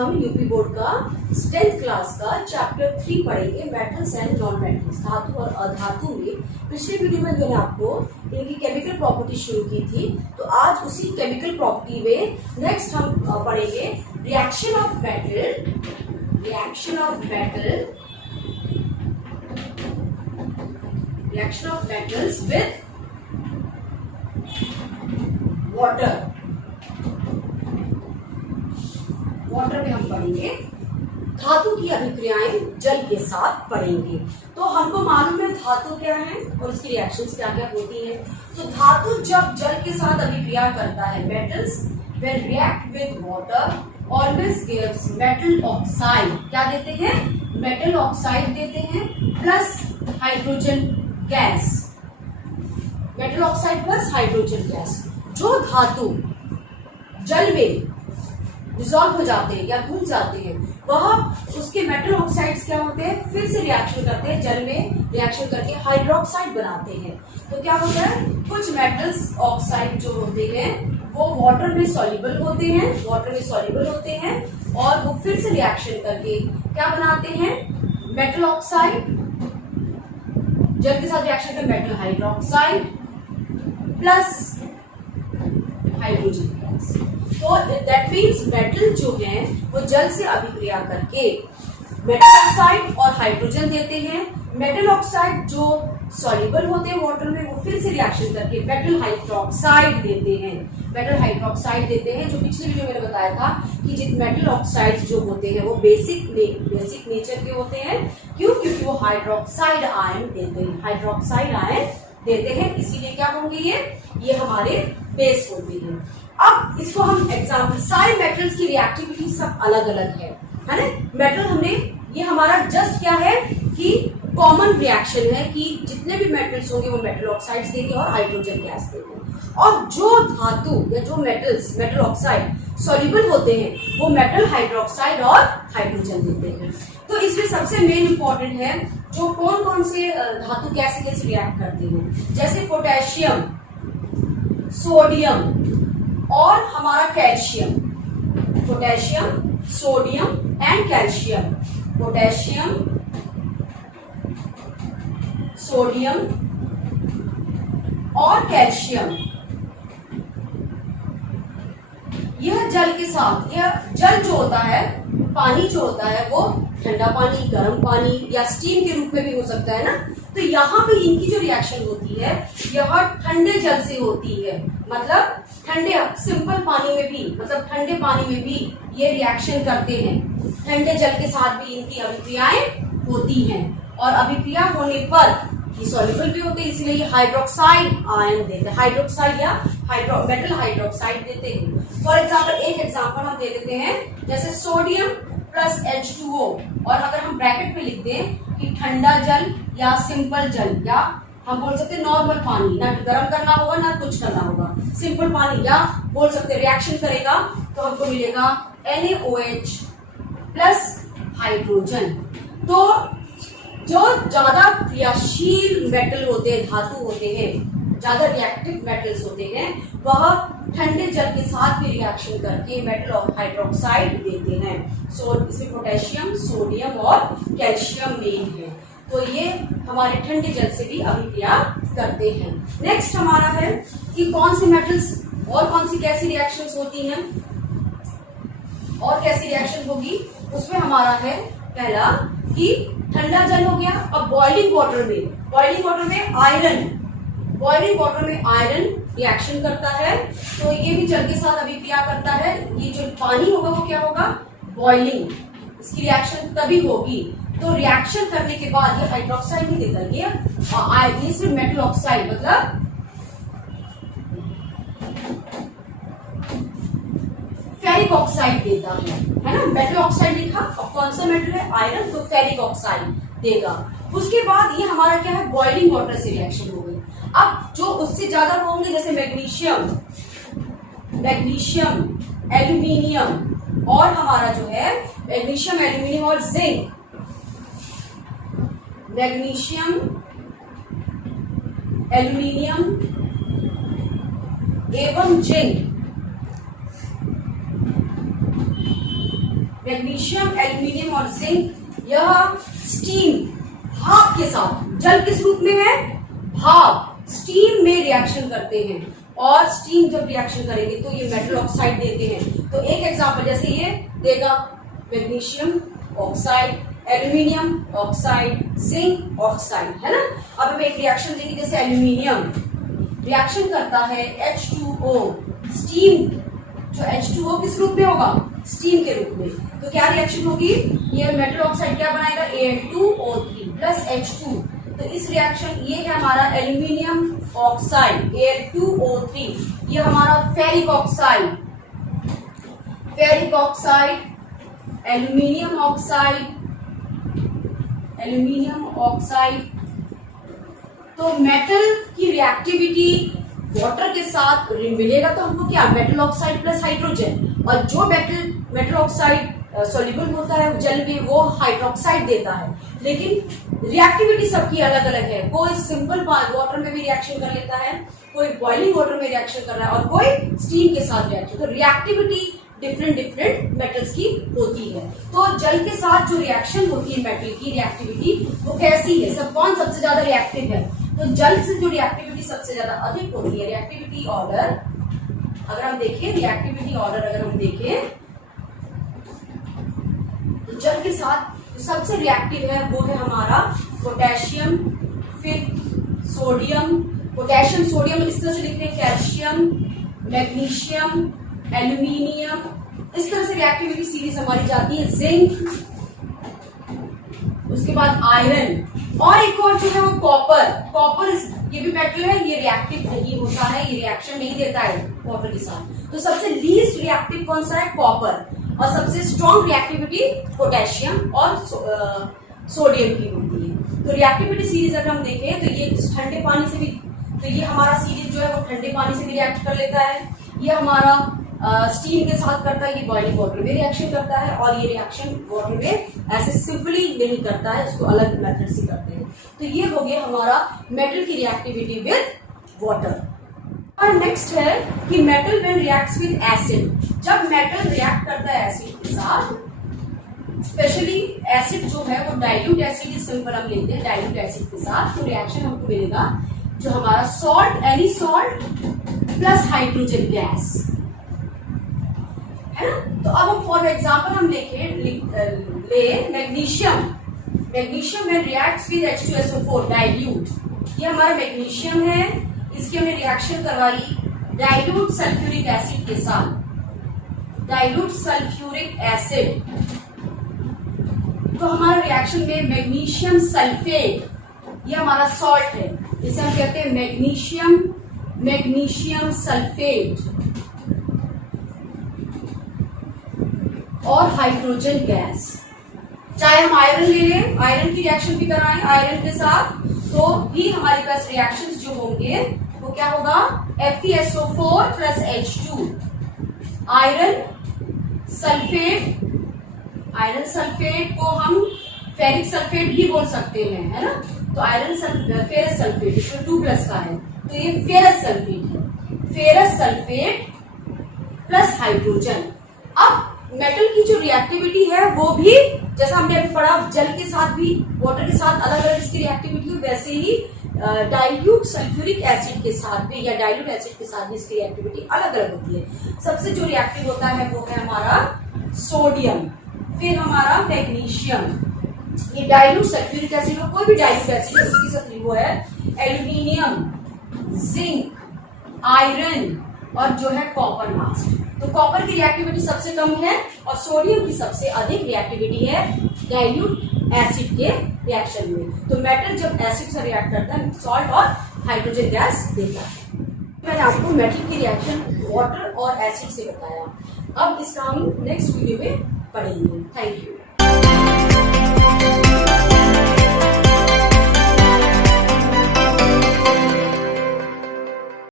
हम UP board का 10th class का चैप्टर 3 पढ़ेंगे, मेटल्स एंड नॉन मेटल्स, धातु और अधातु में। पिछले वीडियो में मैंने आपको इनकी केमिकल प्रॉपर्टी शुरू की थी, तो आज उसी केमिकल प्रॉपर्टी में नेक्स्ट हम पढ़ेंगे reaction of metals with water में हम पढ़ेंगे धातु की अभिक्रियाएं जल के साथ पढ़ेंगे। तो हमको मालूम है धातु क्या है और उसकी रिएक्शंस क्या क्या होती है। तो धातु जब जल के साथ अभिक्रिया करता है, metals when react with water always gives metal oxide. क्या देते हैं? मेटल ऑक्साइड देते हैं plus hydrogen gas. Metal oxide plus hydrogen gas. जो धातु जल में डिसॉल्व हो जाते हैं या घुल जाते हैं, वह उसके मेटल ऑक्साइड्स क्या होते हैं, फिर से रिएक्शन करते हैं, जल में रिएक्शन करके हाइड्रोक्साइड बनाते हैं। तो क्या होता है, कुछ मेटल्स ऑक्साइड जो होते हैं वो वाटर में सॉल्युबल होते हैं और वो फिर से रिएक्शन करके क्या बनाते हैं, मेटल ऑक्साइड। जल के साथ रिएक्शन कर metal hydroxide plus hydrogen gas. तो दैट मीन्स मेटल जो है वो जल से अभिक्रिया करके मेटल ऑक्साइड और हाइड्रोजन देते हैं। मेटल ऑक्साइड जो सॉल्युबल होते हैं वाटर में, वो फिर से रिएक्शन करके मेटल हाइड्रोक्साइड देते हैं। जो पिछले वीडियो में मैंने बताया था कि जितने मेटल ऑक्साइड्स जो होते हैं वो बेसिक नेचर के होते हैं। क्यों? क्योंकि वो हाइड्रोक्साइड आयन देते हैं, इसीलिए क्या होंगे ये हमारे बेस होते हैं। अब इसको हम एग्जाम्पल, सारे मेटल्स की रिएक्टिविटी सब अलग अलग है ना। मेटल हमने ये हमारा जस्ट क्या है कि कॉमन रिएक्शन है कि जितने भी मेटल्स होंगे वो मेटल ऑक्साइड्स देंगे और हाइड्रोजन गैस देंगे। और जो धातु या जो मेटल ऑक्साइड सॉल्युबल होते हैं वो मेटल हाइड्रोक्साइड और हाइड्रोजन देते हैं। तो इसमें सबसे मेन इंपॉर्टेंट है जो कौन से धातु कैसे रिएक्ट करते हैं, जैसे पोटेशियम, सोडियम और हमारा calcium. Potassium, sodium and calcium. Potassium, sodium और कैल्शियम, यह जल के साथ, यह जल जो होता है, पानी जो होता है वो ठंडा पानी, गर्म पानी या स्टीम के रूप में भी हो सकता है ना। तो यहाँ पे इनकी जो रिएक्शन होती है यह ठंडे जल से होती है, मतलब ठंडे सिंपल पानी में भी, मतलब ठंडे पानी में भी ये रिएक्शन करते हैं। ठंडे जल के साथ भी इनकी अभिक्रियाएं होती हैं और अभिक्रिया होने पर ये सॉल्युबल भी होते हैं, इसलिए ये हाइड्रोक्साइड आयन देते हैं, हाइड्रोक्साइड या मेटल हाइड्रोक्साइड देते हैं। फॉर एग्जाम्पल, एक एग्जाम्पल हम दे देते हैं, जैसे सोडियम प्लस H2O, और अगर हम ब्रैकेट में लिख दें कि ठंडा जल या सिंपल जल, या हम बोल सकते हैं नॉर्मल पानी, ना गर्म करना होगा ना कुछ करना होगा, सिंपल पानी, या बोल सकते हैं रिएक्शन करेगा तो हमको मिलेगा NaOH प्लस हाइड्रोजन। तो जो ज्यादा क्रियाशील मेटल होते हैं, धातु होते हैं, ज्यादा रिएक्टिव मेटल्स होते हैं, वह ठंडे जल के साथ भी रिएक्शन करके मेटल हाइड्रोक्साइड देते हैं। इसमें पोटेशियम, सोडियम और कैल्शियम मेन है। तो ये हमारे ठंडे जल से भी अभिक्रिया करते हैं। नेक्स्ट हमारा है कि कौन से मेटल्स और कौन सी कैसी रिएक्शंस होती हैं और कैसी रिएक्शन होगी। उसमें हमारा है पहला कि ठंडा जल हो गया। अब बॉइलिंग वाटर में आयरन रिएक्शन करता है, तो ये भी जल के साथ अभिक्रिया करता है। ये जो पानी होगा वो क्या होगा, बॉइलिंग, इसकी रिएक्शन तभी होगी। तो रिएक्शन करने के बाद ये हाइड्रोक्साइड नहीं देता, ये सिर्फ मेटल ऑक्साइड, मतलब फेरिक ऑक्साइड देता है ना। मेटल ऑक्साइड लिखा, और कौन सा मेटल है, आयरन, तो फेरिक ऑक्साइड देगा। उसके बाद ये हमारा क्या है, बॉइलिंग वाटर से रिएक्शन हो गई। अब जो उससे ज्यादा होंगे, जैसे मैग्नीशियम, एल्यूमिनियम और हमारा जो है मैग्नीशियम, एल्यूमिनियम और जिंक, मैग्नीशियम, एल्यूमिनियम एवं जिंक, मैग्नीशियम, एल्यूमिनियम और जिंक यह स्टीम भाप के साथ, जल किस रूप में है, भाप, स्टीम में रिएक्शन करते हैं और स्टीम जब रिएक्शन करेंगे तो ये मेटल ऑक्साइड देते हैं। तो एक एग्जांपल जैसे ये देगा magnesium oxide, aluminium oxide, zinc oxide, है ना। अब हम एक रिएक्शन देंगे, जैसे एल्यूमिनियम रिएक्शन करता है H2O, स्टीम, जो H2O किस रूप में होगा, स्टीम के रूप में। तो क्या रिएक्शन होगी, ये मेटल ऑक्साइड क्या बनाएगा, Al2O3 प्लस H2। तो इस रिएक्शन, ये है हमारा एल्यूमिनियम ऑक्साइड Al2O3, ये हमारा ferric oxide, ferric oxide, aluminium oxide, aluminium oxide. तो मेटल की रिएक्टिविटी वाटर के साथ मिलेगा तो हमको क्या, मेटल ऑक्साइड प्लस हाइड्रोजन, और जो मेटल ऑक्साइड सॉल्युबल होता है जल में वो हाइड्रोक्साइड देता है। लेकिन रिएक्टिविटी सबकी अलग अलग है, कोई सिंपल वाटर में भी रिएक्शन कर लेता है, कोई बॉइलिंग वाटर में रिएक्शन कर रहा है और कोई स्टीम के साथ रिएक्शन। तो रिएक्टिविटी डिफरेंट मेटल्स की होती है। तो जल के साथ जो रिएक्शन होती है मेटल की रिएक्टिविटी वो कैसी है, कौन सबसे ज्यादा रिएक्टिव है, तो जल से जो रिएक्टिविटी सबसे ज्यादा अधिक होती है, रिएक्टिविटी ऑर्डर अगर हम देखें, रिएक्टिविटी ऑर्डर अगर हम देखें तो जल के साथ जो सबसे रिएक्टिव है वो है हमारा पोटेशियम, फिर सोडियम, पोटेशियम सोडियम इस तरह से लिखते हैं, कैल्शियम, मैग्नीशियम, एल्यूमिनियम, इस तरह से रिएक्टिविटी सीरीज हमारी जाती है, जिंक, उसके बाद आयरन, और एक और जो है वो कॉपर। कॉपर ये भी मेटल है, ये रिएक्टिव नहीं होता है, ये रिएक्शन नहीं देता है वाटर के साथ। तो सबसे लीस्ट रिएक्टिव कौन सा है, कॉपर, और सबसे स्ट्रॉन्ग रिएक्टिविटी पोटेशियम और सोडियम की होती है। तो रिएक्टिविटी सीरीज अगर हम देखें तो ये ठंडे पानी से भी, तो ये हमारा सीरीज जो है वो ठंडे पानी से भी रिएक्ट कर लेता है, ये हमारा स्टीम के साथ करता है, ये बॉइलिंग वाटर में रिएक्शन करता है, और ये रिएक्शन वाटर में ऐसे सिंपली नहीं करता है, इसको अलग मेथड से करते हैं। तो ये हो गया हमारा मेटल की रिएक्टिविटी विद वाटर। और नेक्स्ट है कि metal when reacts with acid, जब मेटल रिएक्ट करता है एसिड के साथ, स्पेशली एसिड जो है वो डाइल्यूट एसिड, सिंपल हम लेते हैं डाइल्यूट एसिड के साथ, तो रिएक्शन हमको मिलेगा जो हमारा salt, any salt plus hydrogen gas, है ना। तो अब हम फॉर एग्जांपल हम ले मैग्नीशियम, मैग्नीशियम में रिएक्ट्स विद H2SO4 डाइल्यूट, ये हमारा मैग्नीशियम है, इसकी हमने रिएक्शन करवाई डाइल्यूट सल्फ्यूरिक एसिड के साथ, डाइल्यूट सल्फ्यूरिक एसिड। तो हमारा रिएक्शन में मैग्नीशियम सल्फेट, ये हमारा सॉल्ट है, इसे हम कहते हैं मैग्नीशियम सल्फेट, और हाइड्रोजन गैस। चाहे हम आयरन ले लें, आयरन की रिएक्शन भी कराएं आयरन के साथ, तो भी हमारे पास रिएक्शंस जो होंगे वो क्या होगा, FeSO4 plus H2, iron sulphate को हम फेरिक सल्फेट भी बोल सकते हैं, है ना। तो आयरन फेरस सल्फेट, इसमें 2 प्लस का है, तो ये फेरस सल्फेट है, फेरस सल्फेट प्लस हाइड्रोजन। अब मेटल की जो रिएक्टिविटी है वो भी जैसा हमने अभी पढ़ा, जल के साथ भी वाटर के साथ अलग अलग इसकी रिएक्टिविटी है, वैसे ही डाइल्यूट सल्फ्यूरिक एसिड के साथ भी या डाइल्यूट एसिड के साथ भी इसकी रिएक्टिविटी अलग अलग होती है। सबसे जो रिएक्टिव होता है वो है हमारा सोडियम, फिर हमारा मैग्नीशियम, ये डाइल्यूट सल्फ्यूरिक एसिड हो, कोई भी डाइल्यूट एसिड है उसकी साथ वो है एल्यूमिनियम, जिंक, आयरन, और जो है कॉपर लास्ट। तो कॉपर की रिएक्टिविटी सबसे कम है और सोडियम की सबसे अधिक रिएक्टिविटी है डाइल्यूट एसिड के रिएक्शन में। तो मेटल जब एसिड से रिएक्ट करता है सॉल्ट और हाइड्रोजन गैस देता है। मैंने आपको मेटल की रिएक्शन वाटर और एसिड से बताया, अब इसका हम नेक्स्ट वीडियो में पढ़ेंगे। Thank you.